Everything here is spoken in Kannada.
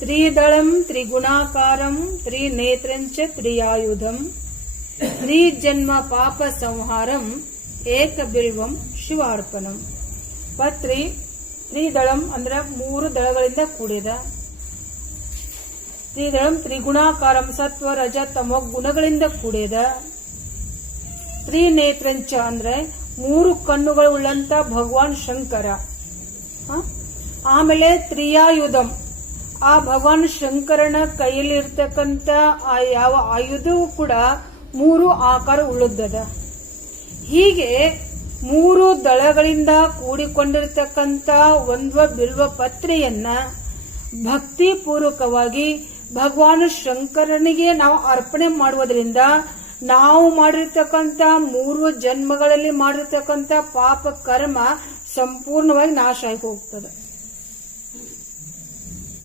ತ್ರಿದಳಂ ತ್ರಿಗುಣಾಕಾರಂ ತ್ರಿನೇತ್ರಂಚ ತ್ರಿಯಾಯುಧಂ ತ್ರಿಜನ್ಮ ಪಾಪ ಸಂಹಾರಂ ಏಕ ಬಿಲ್ವಂ ಶಿವಾರ್ಪಣಂ. ಪತ್ರಿ ತ್ರಿದಳಂ ಅಂದ್ರೆ 3 ದಳಗಳಿಂದ ಕೂಡಿದ. ತ್ರಿದಳಂ ತ್ರಿಗುಣಾಕಾರಂ ಸತ್ವ ರಜ ತಮೋ ಗುಣಗಳಿಂದ ಕೂಡಿದ. ತ್ರಿನೇತ್ರಂಚ ಅಂದ್ರೆ 3 ಕಣ್ಣುಗಳು ಉಳ್ಳಂತ ಭಗವಾನ್ ಶಂಕರ. ಆಮೇಲೆ ತ್ರಿಯಾಯುಧಂ ಆ ಭಗವಾನ್ ಶಂಕರನ ಕೈಯಲ್ಲಿ ಇರ್ತಕ್ಕಂಥ ಆ ಯಾವ ಆಯುಧವೂ ಕೂಡ 3 ಆಕಾರ ಉಳ್ಳದ್ದದ. ಹೀಗೆ 3 ದಳಗಳಿಂದ ಕೂಡಿಕೊಂಡಿರತಕ್ಕಂಥ ಒಂದ್ವ ಬಿಲ್ವ ಪತ್ರೆಯನ್ನ ಭಕ್ತಿ ಪೂರ್ವಕವಾಗಿ ಭಗವಾನ್ ಶಂಕರನಿಗೆ ನಾವು ಅರ್ಪಣೆ ಮಾಡುವುದರಿಂದ ನಾವು ಮಾಡಿರ್ತಕ್ಕಂಥ 3 ಜನ್ಮಗಳಲ್ಲಿ ಮಾಡಿರ್ತಕ್ಕಂಥ ಪಾಪ ಕರ್ಮ ಸಂಪೂರ್ಣವಾಗಿ ನಾಶ ಆಗಿ ಹೋಗ್ತದೆ.